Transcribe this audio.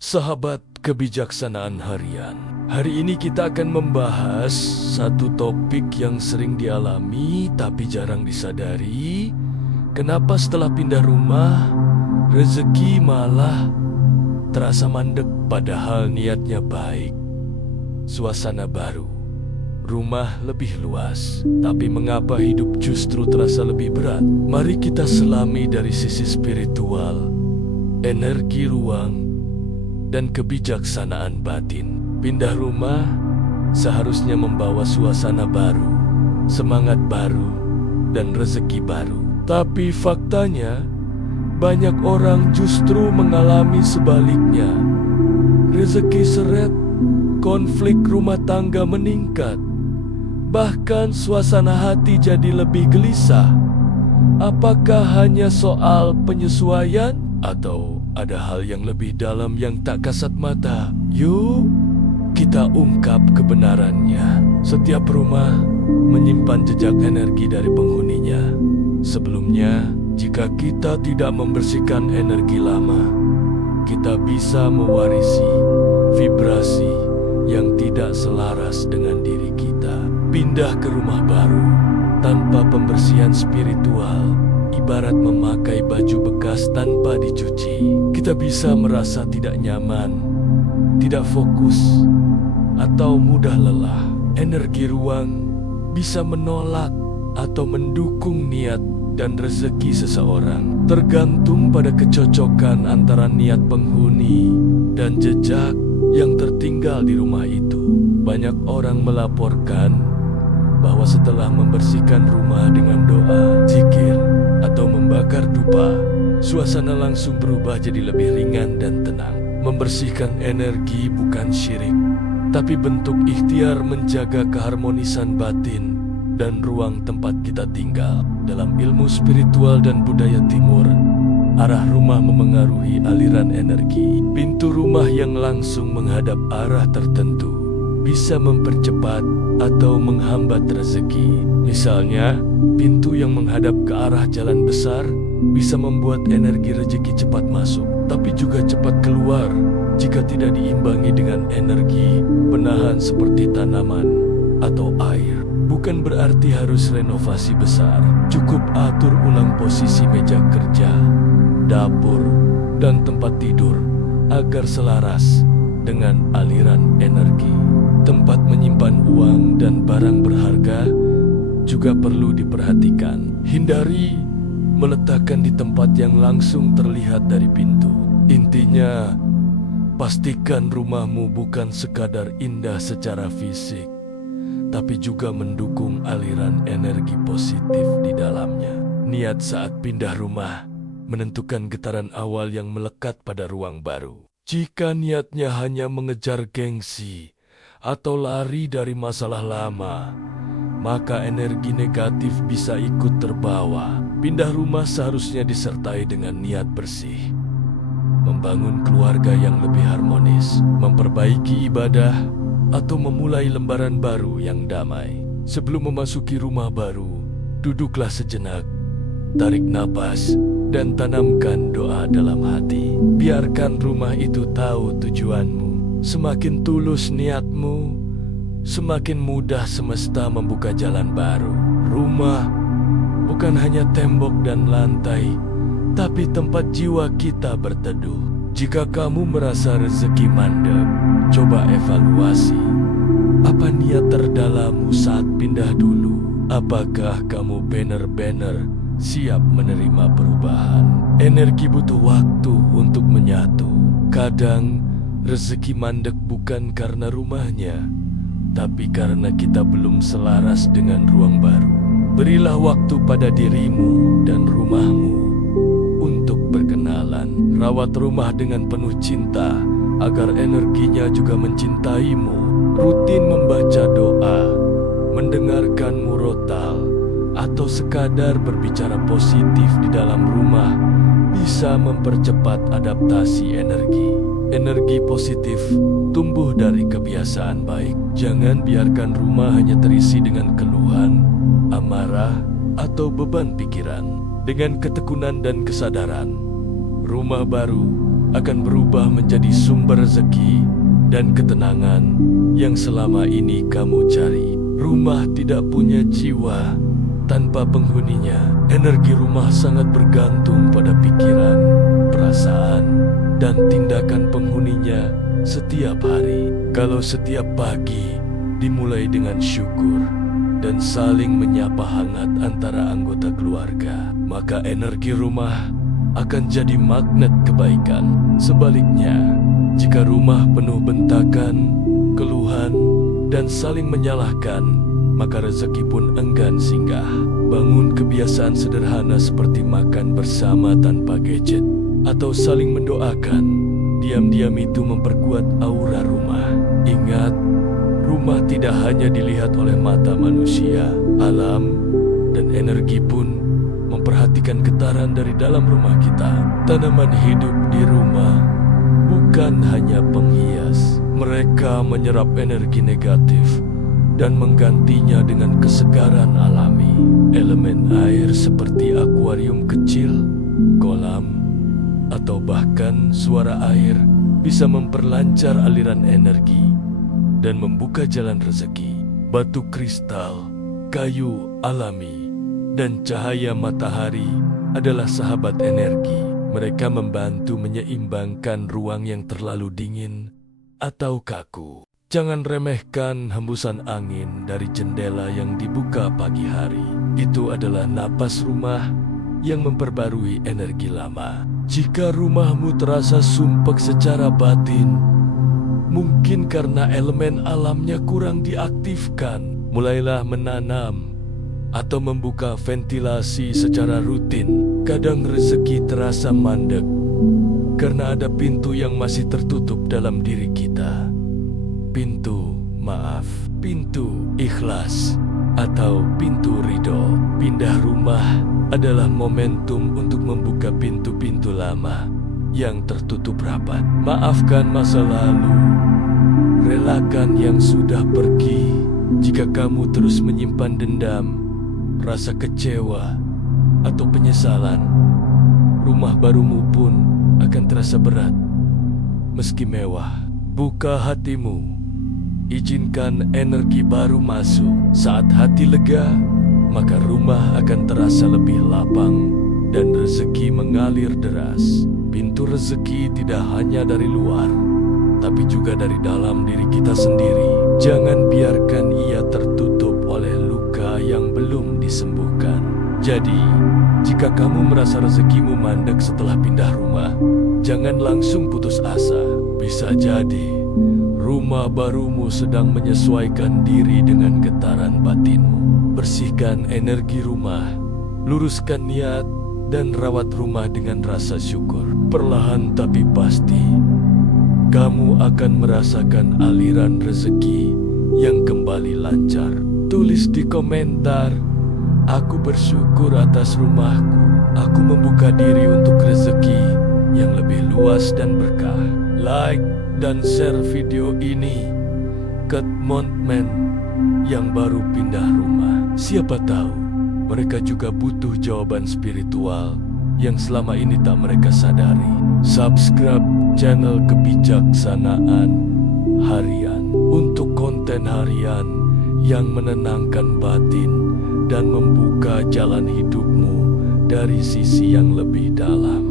Sahabat kebijaksanaan harian, hari ini kita akan membahas satu topik yang sering dialami tapi jarang disadari. Kenapa setelah pindah rumah, rezeki malah terasa mandek padahal niatnya baik? Suasana baru, rumah lebih luas, tapi mengapa hidup justru terasa lebih berat? Mari kita selami dari sisi spiritual, energi ruang, dan kebijaksanaan batin. Pindah rumah seharusnya membawa suasana baru, semangat baru, dan rezeki baru. Tapi faktanya, banyak orang justru mengalami sebaliknya. Rezeki seret, konflik rumah tangga meningkat, bahkan suasana hati jadi lebih gelisah. Apakah hanya soal penyesuaian atau ada hal yang lebih dalam yang tak kasat mata? Yuk, kita ungkap kebenarannya. Setiap rumah menyimpan jejak energi dari penghuninya. Sebelumnya, jika kita tidak membersihkan energi lama, kita bisa mewarisi vibrasi yang tidak selaras dengan diri kita. Pindah ke rumah baru tanpa pembersihan spiritual ibarat memakai baju bekas tanpa dicuci. Kita bisa merasa tidak nyaman, tidak fokus, atau mudah lelah. Energi ruang bisa menolak atau mendukung niat dan rezeki seseorang, tergantung pada kecocokan antara niat penghuni dan jejak yang tertinggal di rumah itu. Banyak orang melaporkan bahwa setelah membersihkan rumah dengan doa, zikir, atau membakar dupa, suasana langsung berubah jadi lebih ringan dan tenang. Membersihkan energi bukan syirik, tapi bentuk ikhtiar menjaga keharmonisan batin dan ruang tempat kita tinggal. Dalam ilmu spiritual dan budaya timur, arah rumah memengaruhi aliran energi. Pintu rumah yang langsung menghadap arah tertentu bisa mempercepat atau menghambat rezeki. Misalnya, pintu yang menghadap ke arah jalan besar bisa membuat energi rezeki cepat masuk, tapi juga cepat keluar jika tidak diimbangi dengan energi penahan seperti tanaman atau air. Bukan berarti harus renovasi besar, cukup atur ulang posisi meja kerja, dapur, dan tempat tidur agar selaras dengan aliran energi. Tempat menyimpan uang dan barang berharga juga perlu diperhatikan. Hindari meletakkan di tempat yang langsung terlihat dari pintu. Intinya, pastikan rumahmu bukan sekadar indah secara fisik, tapi juga mendukung aliran energi positif di dalamnya. Niat saat pindah rumah menentukan getaran awal yang melekat pada ruang baru. Jika niatnya hanya mengejar gengsi atau lari dari masalah lama, maka energi negatif bisa ikut terbawa. Pindah rumah seharusnya disertai dengan niat bersih, membangun keluarga yang lebih harmonis, memperbaiki ibadah, atau memulai lembaran baru yang damai. Sebelum memasuki rumah baru, duduklah sejenak, tarik napas, dan tanamkan doa dalam hati. Biarkan rumah itu tahu tujuanmu. Semakin tulus niatmu, semakin mudah semesta membuka jalan baru. Rumah bukan hanya tembok dan lantai, tapi tempat jiwa kita berteduh. Jika kamu merasa rezeki mandek, coba evaluasi. Apa niat terdalammu saat pindah dulu? Apakah kamu benar-benar siap menerima perubahan? Energi butuh waktu untuk menyatu. Kadang rezeki mandek bukan karena rumahnya, tapi karena kita belum selaras dengan ruang baru. Berilah waktu pada dirimu dan rumahmu untuk berkenalan. Rawat rumah dengan penuh cinta agar energinya juga mencintaimu. Rutin membaca doa, mendengarkan murotal, atau sekadar berbicara positif di dalam rumah bisa mempercepat adaptasi energi. Energi positif tumbuh dari kebiasaan baik. Jangan biarkan rumah hanya terisi dengan keluhan, amarah, atau beban pikiran. Dengan ketekunan dan kesadaran, rumah baru akan berubah menjadi sumber rezeki dan ketenangan yang selama ini kamu cari. Rumah tidak punya jiwa tanpa penghuninya. Energi rumah sangat bergantung pada pikiran, perasaan, dan tindakan penghuninya setiap hari. Kalau setiap pagi dimulai dengan syukur dan saling menyapa hangat antara anggota keluarga, maka energi rumah akan jadi magnet kebaikan. Sebaliknya, jika rumah penuh bentakan, keluhan, dan saling menyalahkan, maka rezeki pun enggan singgah. Bangun kebiasaan sederhana seperti makan bersama tanpa gadget atau saling mendoakan. Diam-diam itu memperkuat aura rumah. Ingat, rumah tidak hanya dilihat oleh mata manusia. Alam dan energi pun memperhatikan getaran dari dalam rumah kita. Tanaman hidup di rumah bukan hanya penghias. Mereka menyerap energi negatif dan menggantinya dengan kesegaran alami. Elemen air seperti akuarium kecil, kolam, atau bahkan suara air bisa memperlancar aliran energi dan membuka jalan rezeki. Batu kristal, kayu alami, dan cahaya matahari adalah sahabat energi. Mereka membantu menyeimbangkan ruang yang terlalu dingin atau kaku. Jangan remehkan hembusan angin dari jendela yang dibuka pagi hari. Itu adalah napas rumah yang memperbarui energi lama. Jika rumahmu terasa sumpek secara batin, mungkin karena elemen alamnya kurang diaktifkan. Mulailah menanam atau membuka ventilasi secara rutin. Kadang rezeki terasa mandek karena ada pintu yang masih tertutup dalam diri kita. Pintu maaf, pintu ikhlas, atau pintu ridho. Pindah rumah adalah momentum untuk membuka pintu-pintu lama yang tertutup rapat. Maafkan masa lalu, relakan yang sudah pergi. Jika kamu terus menyimpan dendam, rasa kecewa, atau penyesalan, rumah barumu pun akan terasa berat. Meski mewah, buka hatimu. Izinkan energi baru masuk. Saat hati lega, maka rumah akan terasa lebih lapang dan rezeki mengalir deras. Pintu rezeki tidak hanya dari luar, tapi juga dari dalam diri kita sendiri. Jangan biarkan ia tertutup oleh luka yang belum disembuhkan. Jadi, jika kamu merasa rezekimu mandek setelah pindah rumah, jangan langsung putus asa. Bisa jadi rumah barumu sedang menyesuaikan diri dengan getaran batinmu. Bersihkan energi rumah, luruskan niat, dan rawat rumah dengan rasa syukur. Perlahan tapi pasti, kamu akan merasakan aliran rezeki yang kembali lancar. Tulis di komentar, "Aku bersyukur atas rumahku. Aku membuka diri untuk rezeki yang lebih luas dan berkah." Like dan share video ini ke teman-teman yang baru pindah rumah. Siapa tahu mereka juga butuh jawaban spiritual yang selama ini tak mereka sadari. Subscribe channel Kebijaksanaan Harian untuk konten harian yang menenangkan batin dan membuka jalan hidupmu dari sisi yang lebih dalam.